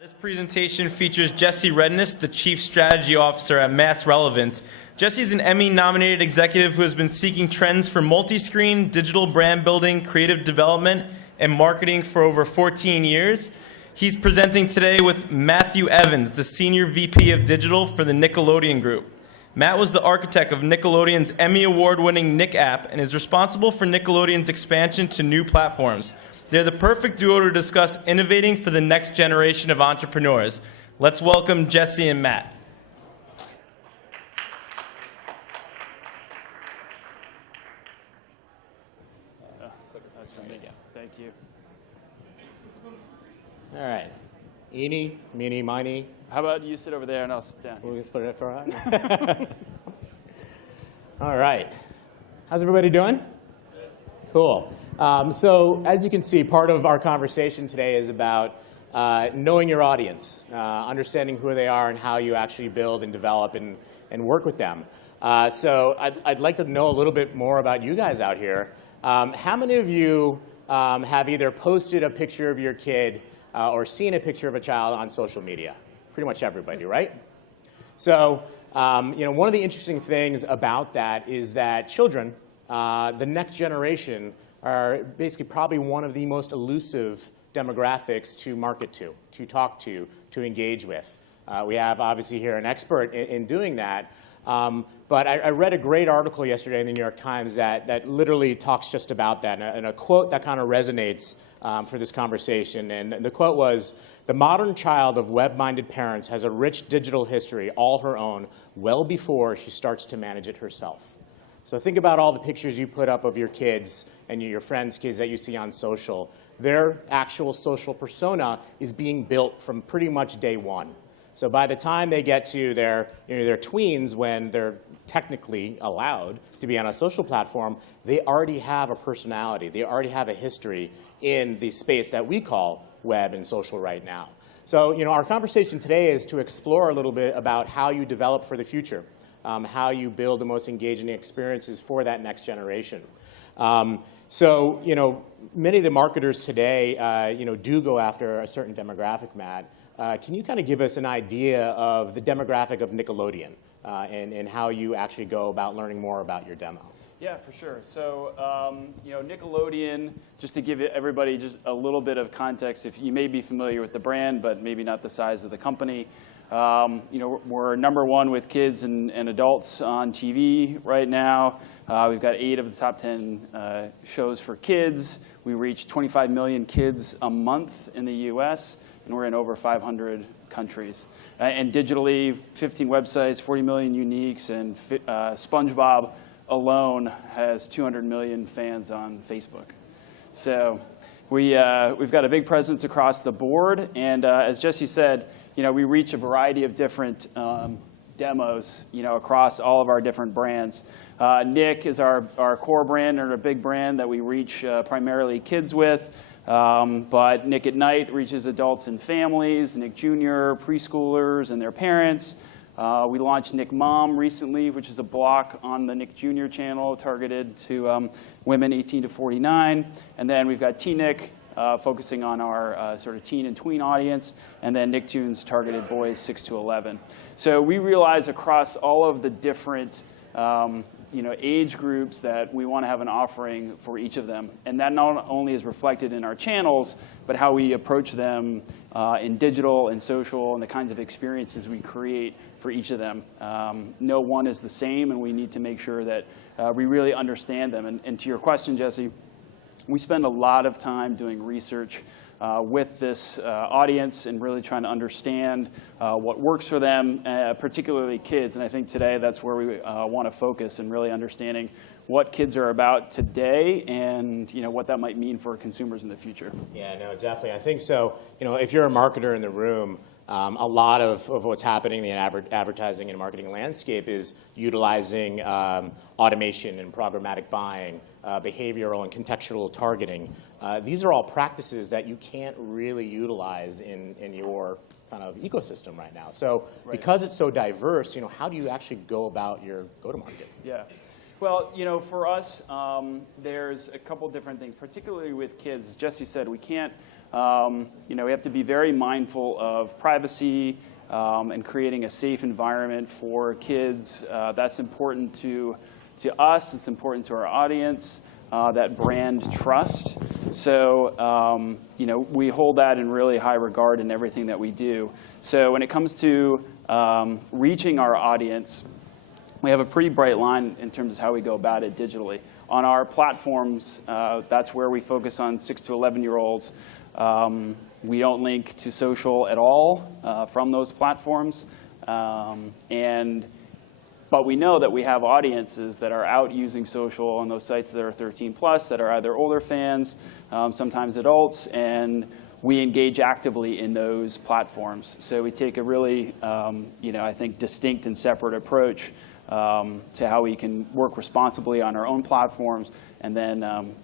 This presentation features Jesse Redniss, the Chief Strategy Officer at Mass Relevance. Jesse is an Emmy-nominated executive who has been seeking trends for multi-screen, digital brand building, creative development, and marketing for over 14 years. He's presenting today with Matthew Evans, the Senior VP of Digital for the Nickelodeon Group. Matt was the architect of Nickelodeon's Emmy Award-winning Nick app and is responsible for Nickelodeon's expansion to new platforms. They're the perfect duo to discuss innovating for the next generation of entrepreneurs. Let's welcome Jesse and Matt. Thank you. All right. Eeny, meeny, miny. How about you sit over there and I'll sit down? We'll just put it for a All right. How's everybody doing? Cool. So as you can see, part of our conversation today is about knowing your audience, understanding who they are and how you actually build and develop and work with them. So I'd like to know a little bit more about you guys out here. How many of you have either posted a picture of your kid or seen a picture of a child on social media? Pretty much everybody, right? So one of the interesting things about that is that children, the next generation, are basically probably one of the most elusive demographics to market to talk to engage with. We have obviously here an expert in doing that. But I read a great article yesterday in the New York Times that literally talks just about that, and a quote that kind of resonates for this conversation. And the quote was, "The modern child of web-minded parents has a rich digital history all her own, well before she starts to manage it herself." So think about all the pictures you put up of your kids and your friends' kids that you see on social. Their actual social persona is being built from pretty much day one. So by the time they get to their tweens, when they're technically allowed to be on a social platform, they already have a personality. They already have a history in the space that we call web and social right now. So our conversation today is to explore a little bit about how you develop for the future. How you build the most engaging experiences for that next generation. So many of the marketers today do go after a certain demographic, Matt. Can you kind of give us an idea of the demographic of Nickelodeon and how you actually go about learning more about your demo? Yeah, for sure. So, Nickelodeon, just to give everybody just a little bit of context, if you may be familiar with the brand, but maybe not the size of the company. We're number one with kids and adults on TV right now. We've got 8 of the top 10 shows for kids. We reach 25 million kids a month in the US, and we're in over 500 countries. And digitally, 15 websites, 40 million uniques, and SpongeBob alone has 200 million fans on Facebook. So we've got a big presence across the board, and as Jesse said, we reach a variety of different demos, across all of our different brands. Nick is our core brand and a big brand that we reach primarily kids with. But Nick at Night reaches adults and families, Nick Jr., preschoolers and their parents. We launched Nick Mom recently, which is a block on the Nick Jr. channel targeted to women 18 to 49. And then we've got T-Nick, focusing on our sort of teen and tween audience, and then Nicktoons targeted boys 6 to 11. So we realize across all of the different age groups that we want to have an offering for each of them. And that not only is reflected in our channels, but how we approach them in digital and social and the kinds of experiences we create for each of them. No one is the same, and we need to make sure that we really understand them. And to your question, Jesse, we spend a lot of time doing research with this audience and really trying to understand what works for them, particularly kids. And I think today that's where we want to focus and really understanding what kids are about today and what that might mean for consumers in the future. Yeah, no, definitely. I think so. If you're a marketer in the room, a lot of what's happening in the advertising and marketing landscape is utilizing automation and programmatic buying, behavioral and contextual targeting. These are all practices that you can't really utilize in your kind of ecosystem right now. So because it's so diverse, how do you actually go about your go-to-market? Yeah. Well, for us, there's a couple different things, particularly with kids. As Jesse said, we can't We have to be very mindful of privacy and creating a safe environment for kids. That's important to us. It's important to our audience. That brand trust. So, we hold that in really high regard in everything that we do. So when it comes to reaching our audience, we have a pretty bright line in terms of how we go about it digitally. On our platforms, that's where we focus on 6 to 11-year-olds. We don't link to social at all from those platforms. But we know that we have audiences that are out using social on those sites that are 13 plus, that are either older fans, sometimes adults, and we engage actively in those platforms. So we take a really, I think, distinct and separate approach to how we can work responsibly on our own platforms and then,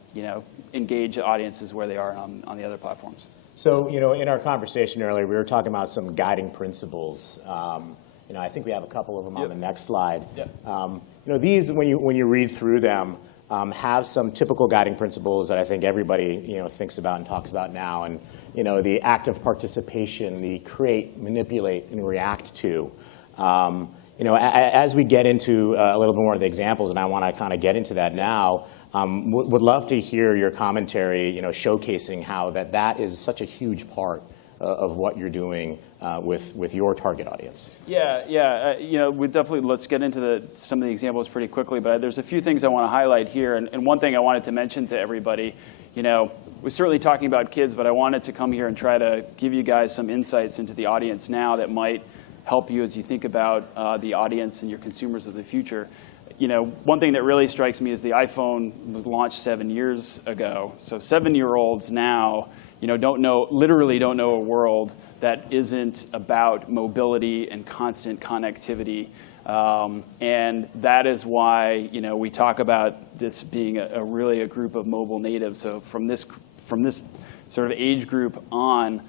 engage audiences where they are on the other platforms. So, in our conversation earlier, we were talking about some guiding principles. I think we have a couple of them on the next slide. Yep. These, when you read through them, have some typical guiding principles that I think everybody thinks about and talks about now. And the active participation, the create, manipulate, and react to. As we get into a little bit more of the examples, and I want to kind of get into that now, would love to hear your commentary, showcasing how that is such a huge part of what you're doing with your target audience. Yeah. We definitely, let's get into some of the examples pretty quickly, but there's a few things I want to highlight here. And one thing I wanted to mention to everybody, we're certainly talking about kids, but I wanted to come here and try to give you guys some insights into the audience now that might help you as you think about the audience and your consumers of the future. One thing that really strikes me is the iPhone was launched 7 years ago. So 7-year-olds now, literally don't know a world that isn't about mobility and constant connectivity. And that is why, we talk about this being really a group of mobile natives. So from this sort of age group on,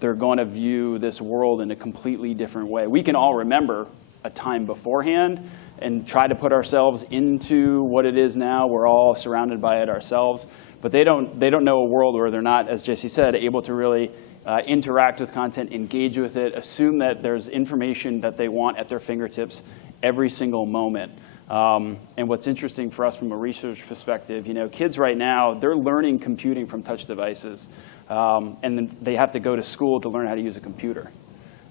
they're going to view this world in a completely different way. We can all remember a time beforehand and try to put ourselves into what it is now. We're all surrounded by it ourselves. But they don't know a world where they're not, as Jesse said, able to really interact with content, engage with it, assume that there's information that they want at their fingertips every single moment. And what's interesting for us from a research perspective, kids right now, they're learning computing from touch devices. And then they have to go to school to learn how to use a computer.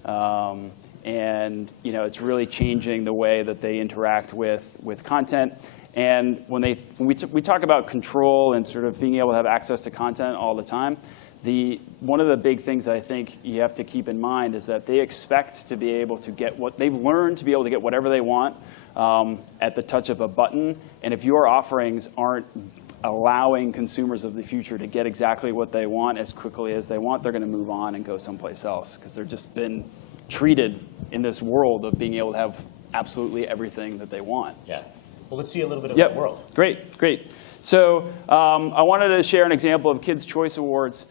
And it's really changing the way that they interact with content. And when we talk about control and sort of being able to have access to content all the time, one of the big things I think you have to keep in mind is that they expect to be able to get what they've learned to be able to get whatever they want at the touch of a button. And if your offerings aren't allowing consumers of the future to get exactly what they want as quickly as they want, they're going to move on and go someplace else because they've just been treated in this world of being able to have absolutely everything that they want. Yeah. Well, let's see a little bit of that world. Great. So I wanted to share an example of Kids' Choice Awards,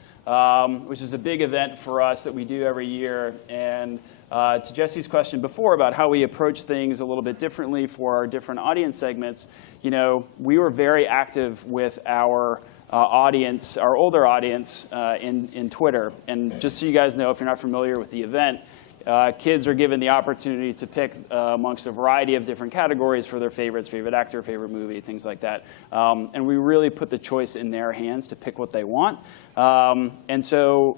which is a big event for us that we do every year. And to Jesse's question before about how we approach things a little bit differently for our different audience segments, we were very active with our audience, our older audience, in Twitter. And just so you guys know, if you're not familiar with the event, kids are given the opportunity to pick amongst a variety of different categories for their favorites, favorite actor, favorite movie, things like that. And we really put the choice in their hands to pick what they want. And so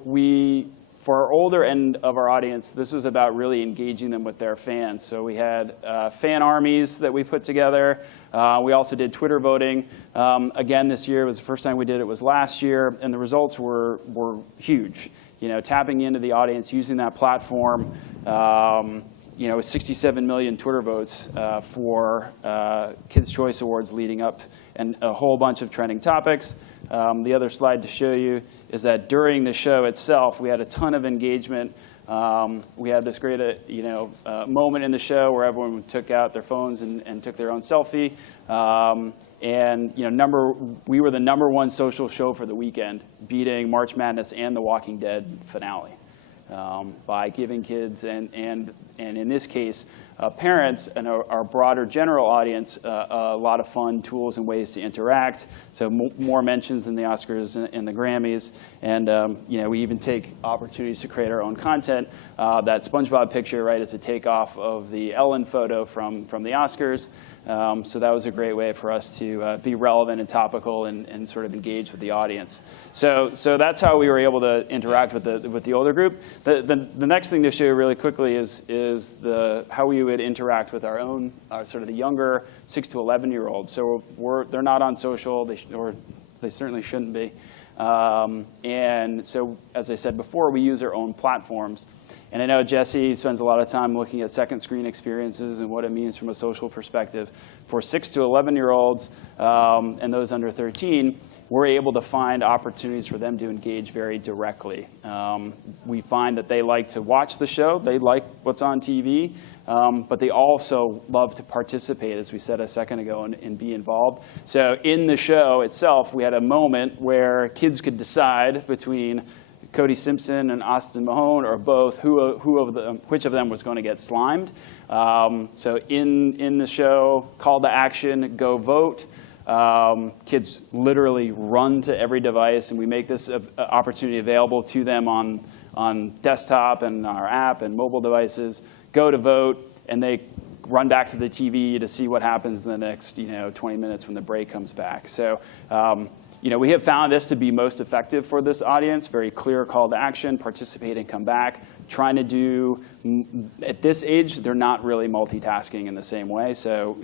for our older end of our audience, this was about really engaging them with their fans. So we had fan armies that we put together. We also did Twitter voting. Again, this year was the first time we did it was last year, and the results were huge. Tapping into the audience, using that platform, 67 million Twitter votes for Kids' Choice Awards leading up, and a whole bunch of trending topics. The other slide to show you is that during the show itself, we had a ton of engagement. We had this great moment in the show where everyone took out their phones and took their own selfie. And we were the #1 social show for the weekend, beating March Madness and The Walking Dead finale. by giving kids and in this case, parents and our broader general audience a lot of fun tools and ways to interact. So more mentions than the Oscars and the Grammys. And we even take opportunities to create our own content. That SpongeBob picture, right, is a takeoff of the Ellen photo from the Oscars. So that was a great way for us to be relevant and topical and sort of engage with the audience. So that's how we were able to interact with the older group. The next thing to show you really quickly is how we would interact with our own sort of the younger 6 to 11-year-olds. So they're not on social, or they certainly shouldn't be. And so, as I said before, we use our own platforms. And I know Jesse spends a lot of time looking at second screen experiences and what it means from a social perspective. For 6 to 11-year-olds and those under 13, we're able to find opportunities for them to engage very directly. We find that they like to watch the show. They like what's on TV. But they also love to participate, as we said a second ago, and be involved. So in the show itself, we had a moment where kids could decide between Cody Simpson and Austin Mahone, or both, which of them was going to get slimed. So in the show, call to action, go vote. Kids literally run to every device, and we make this opportunity available to them on desktop and our app and mobile devices. Go to vote, and they run back to the TV to see what happens in the next 20 minutes when the break comes back. So we have found this to be most effective for this audience. Very clear call to action, participate and come back. Trying to do, at this age, they're not really multitasking in the same way. So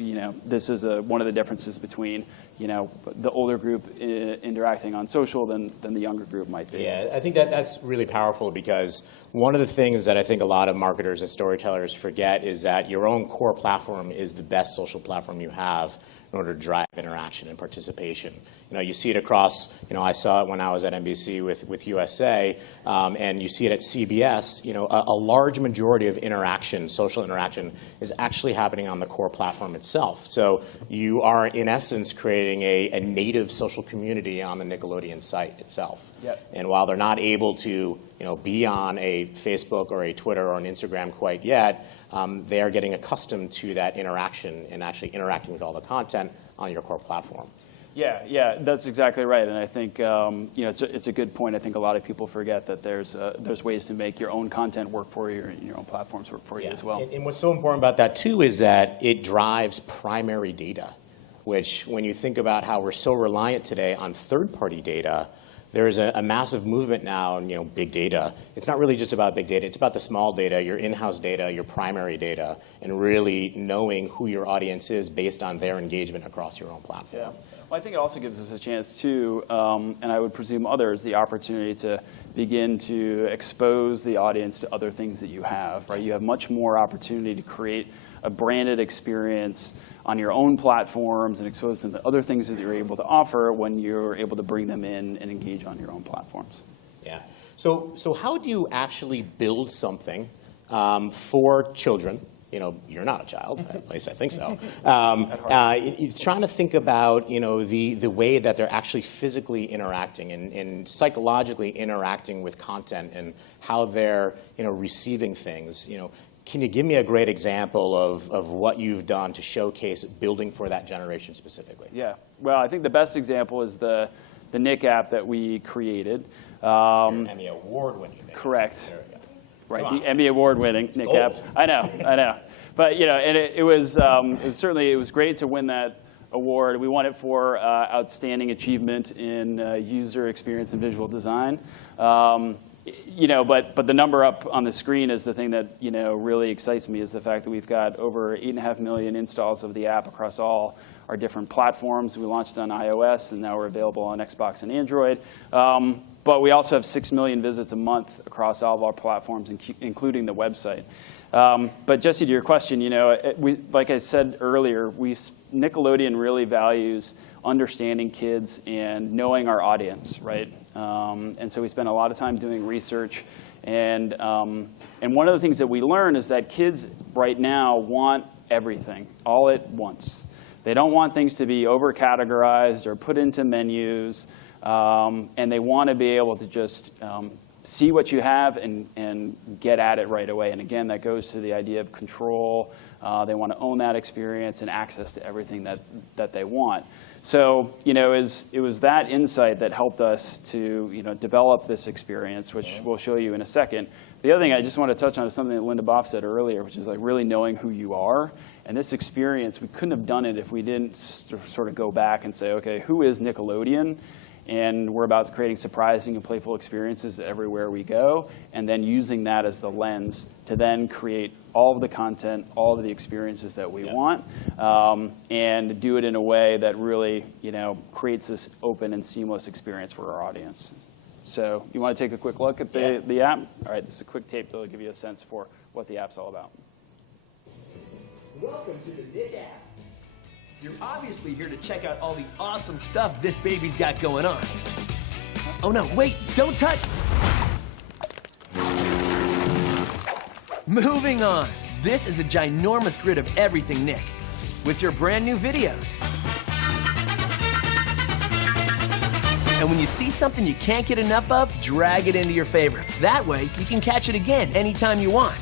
this is one of the differences between the older group interacting on social than the younger group might be. Yeah, I think that's really powerful, because one of the things that I think a lot of marketers and storytellers forget is that your own core platform is the best social platform you have in order to drive interaction and participation. You see it across, I saw it when I was at NBC with USA, and you see it at CBS. A large majority of interaction, social interaction, is actually happening on the core platform itself. So you are, in essence, creating a native social community on the Nickelodeon site itself. Yep. And while they're not able to be on a Facebook or a Twitter or an Instagram quite yet, they are getting accustomed to that interaction and actually interacting with all the content on your core platform. Yeah, that's exactly right. And I think it's a good point. I think a lot of people forget that there's ways to make your own content work for you and your own platforms work for you as well. And what's so important about that, too, is that it drives primary data, which when you think about how we're so reliant today on third-party data, there's a massive movement now in big data. It's not really just about big data. It's about the small data, your in-house data, your primary data, and really knowing who your audience is based on their engagement across your own platform. Yeah. Well, I think it also gives us a chance too, and I would presume others, the opportunity to begin to expose the audience to other things that you have. Right? You have much more opportunity to create a branded experience on your own platforms and expose them to other things that you're able to offer when you're able to bring them in and engage on your own platforms. Yeah. So how do you actually build something for children? You're not a child, at least I think so. Trying to think about the way that they're actually physically interacting and psychologically interacting with content and how they're receiving things. Can you give me a great example of what you've done to showcase building for that generation specifically? Yeah. Well, I think the best example is the Nick app that we created. Emmy Award-winning. Correct. There we go. Right, the Emmy Award-winning Nick old. app. I know. But and it was great to win that award. We won it for outstanding achievement in user experience and visual design. But the number up on the screen is the thing that really excites me, is the fact that we've got over 8.5 million installs of the app across all our different platforms. We launched on iOS, and now we're available on Xbox and Android. But we also have 6 million visits a month across all of our platforms, including the website. But Jesse, to your question, like I said earlier, Nickelodeon really values understanding kids and knowing our audience, right? And so we spend a lot of time doing research. And one of the things that we learn is that kids right now want everything all at once. They don't want things to be over-categorized or put into menus. And they want to be able to just see what you have and get at it right away. And again, that goes to the idea of control. They want to own that experience and access to everything that they want. So, it was that insight that helped us to, develop this experience, which we'll show you in a second. The other thing I just want to touch on is something that Linda Boff said earlier, which is like really knowing who you are. And this experience, we couldn't have done it if we didn't sort of go back and say, okay, who is Nickelodeon? And we're about creating surprising and playful experiences everywhere we go, and then using that as the lens to then create all of the content, all of the experiences that we want, and do it in a way that really, creates this open and seamless experience for our audience. So you want to take a quick look at the app? All right, this is a quick tape that will give you a sense for what the app's all about. Welcome to the Nick app. You're obviously here to check out all the awesome stuff this baby's got going on. Oh no, wait, don't touch. Moving on. This is a ginormous grid of everything Nick, with your brand new videos. And when you see something you can't get enough of, drag it into your favorites. That way, you can catch it again anytime you want.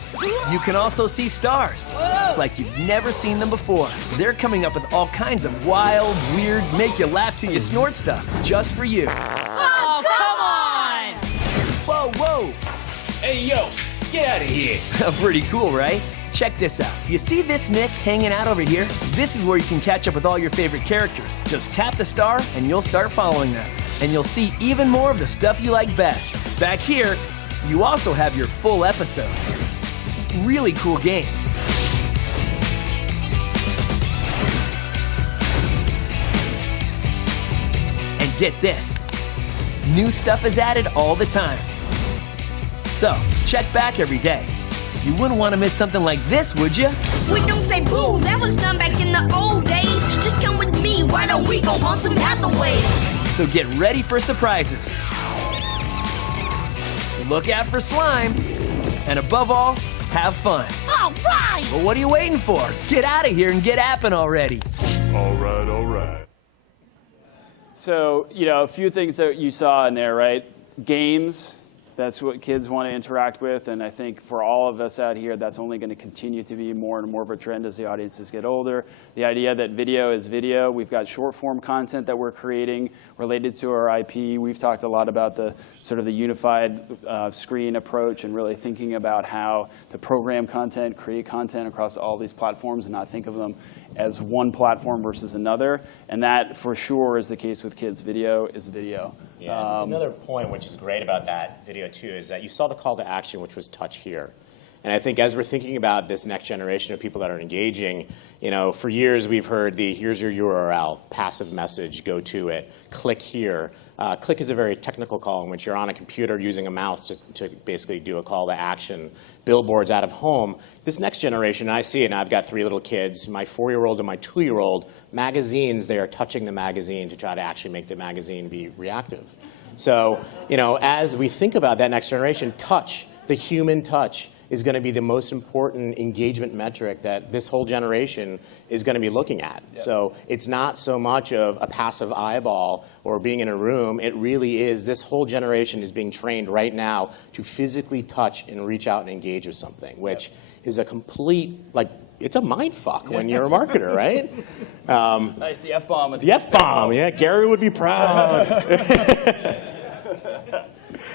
You can also see stars, like you've never seen them before. They're coming up with all kinds of wild, weird, make you laugh till you snort stuff, just for you. Oh, come on! Whoa, whoa! Hey, yo, get out of here. Pretty cool, right? Check this out. You see this Nick hanging out over here? This is where you can catch up with all your favorite characters. Just tap the star and you'll start following them. And you'll see even more of the stuff you like best. Back here, you also have your full episodes. Really cool games. And get this, new stuff is added all the time. So, check back every day. You wouldn't want to miss something like this, would you? We don't say boo, that was done back in the old days. Just come with me, why don't we go on some Hathaway? So get ready for surprises. Look out for slime. And above all, have fun. All right! Well, what are you waiting for? Get out of here and get apping already. All right, all right. So, a few things that you saw in there, right? Games. That's what kids want to interact with, and I think for all of us out here, that's only going to continue to be more and more of a trend as the audiences get older. The idea that video is video. We've got short-form content that we're creating related to our IP. We've talked a lot about the sort of the unified screen approach and really thinking about how to program content, create content across all these platforms and not think of them as one platform versus another. And that, for sure, is the case with kids. Video is video. Yeah, another point which is great about that video too is that you saw the call to action, which was touch here. And I think as we're thinking about this next generation of people that are engaging, for years we've heard the here's your URL, passive message, go to it, click here. Click is a very technical call in which you're on a computer using a mouse to basically do a call to action. Billboards out of home. This next generation, I see it, and I've got 3 little kids, my 4-year-old and my 2-year-old, magazines, they are touching the magazine to try to actually make the magazine be reactive. So, as we think about that next generation, touch, the human touch, is going to be the most important engagement metric that this whole generation is going to be looking at. Yep. So it's not so much of a passive eyeball or being in a room. It really is, this whole generation is being trained right now to physically touch and reach out and engage with something, which is a complete, it's a mind fuck when you're a marketer, right? Nice, the F-bomb. The F-bomb, yeah. Gary would be proud.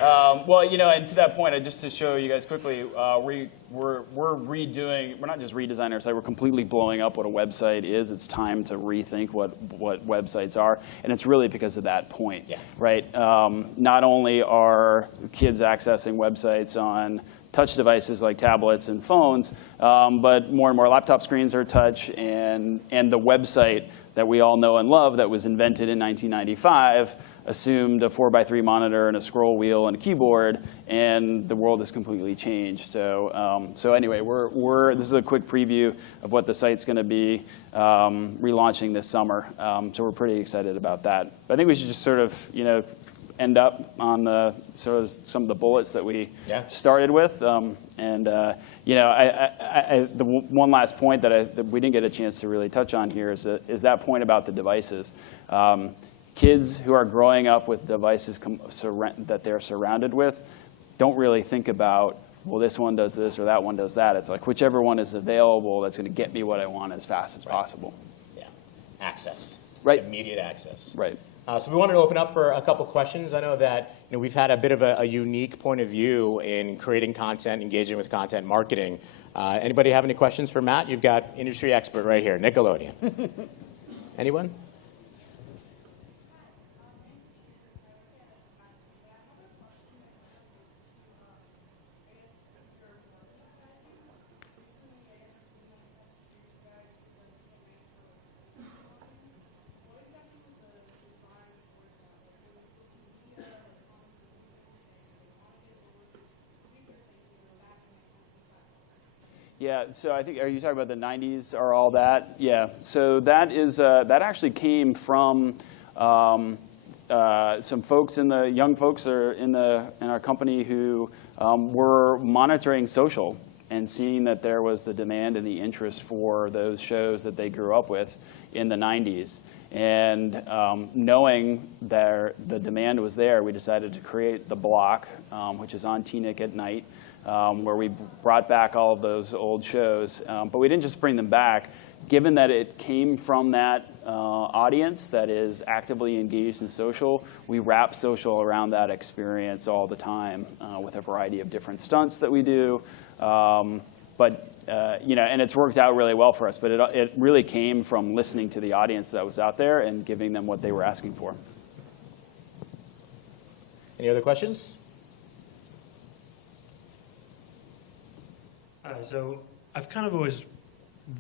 Well, and to that point, just to show you guys quickly, we're redoing. We're not just redesigning our site. We're completely blowing up what a website is. It's time to rethink what websites are, and it's really because of that point, right? Not only are kids accessing websites on touch devices like tablets and phones, but more and more laptop screens are touch, and the website that we all know and love that was invented in 1995 assumed a 4x3 monitor and a scroll wheel and a keyboard, and the world has completely changed. So, anyway, this is a quick preview of what the site's going to be relaunching this summer. So we're pretty excited about that. But I think we should just sort of, end up on sort of some of the bullets that we started with. The one last point that we didn't get a chance to really touch on here is that point about the devices. Kids who are growing up with devices that they're surrounded with, don't really think about, well, this one does this or that one does that. It's like whichever one is available that's going to get me what I want as fast as possible. Yeah, access. Right. Immediate access. Right. So we wanted to open up for a couple questions. I know that we've had a bit of a unique point of view in creating content, engaging with content marketing. Anybody have any questions for Matt? You've got industry expert right here, Nickelodeon. Anyone? Yeah, so I think, are you talking about the 90s or all that? Yeah, so that is, that actually came from some folks young folks that are in our company who were monitoring social and seeing that there was the demand and the interest for those shows that they grew up with in the 90s. And knowing that the demand was there, we decided to create The Block, which is on TNIC at night, where we brought back all of those old shows. But we didn't just bring them back. Given that it came from that audience that is actively engaged in social, we wrap social around that experience all the time with a variety of different stunts that we do. And it's worked out really well for us. But it really came from listening to the audience that was out there and giving them what they were asking for. Any other questions? So I've kind of always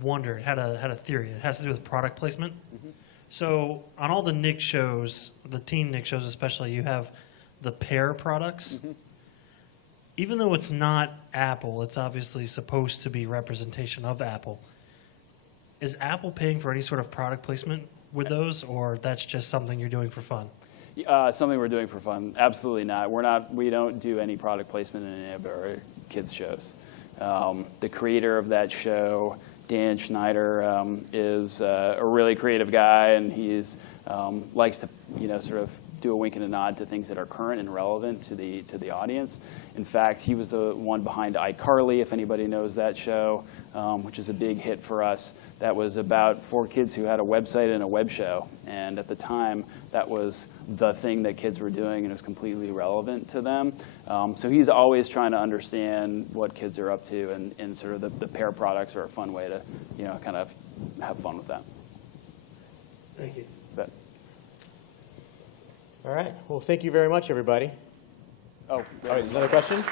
wondered, had a theory. It has to do with product placement. Mm-hmm. So on all the Nick shows, the teen Nick shows especially, you have the pair products. Mm-hmm. Even though it's not Apple, it's obviously supposed to be representation of Apple. Is Apple paying for any sort of product placement with those, or that's just something you're doing for fun? Something we're doing for fun. Absolutely not. We don't do any product placement in any of our kids' shows. The creator of that show, Dan Schneider, is a really creative guy, and he's likes to sort of do a wink and a nod to things that are current and relevant to the audience. In fact, he was the one behind iCarly, if anybody knows that show, which is a big hit for us. That was about 4 kids who had a website and a web show, and at the time, that was the thing that kids were doing, and it was completely relevant to them. So he's always trying to understand what kids are up to, and sort of the pair products are a fun way to kind of have fun with that. Thank you. But, All right. Well, thank you very much, everybody. oh, All right, there's another question?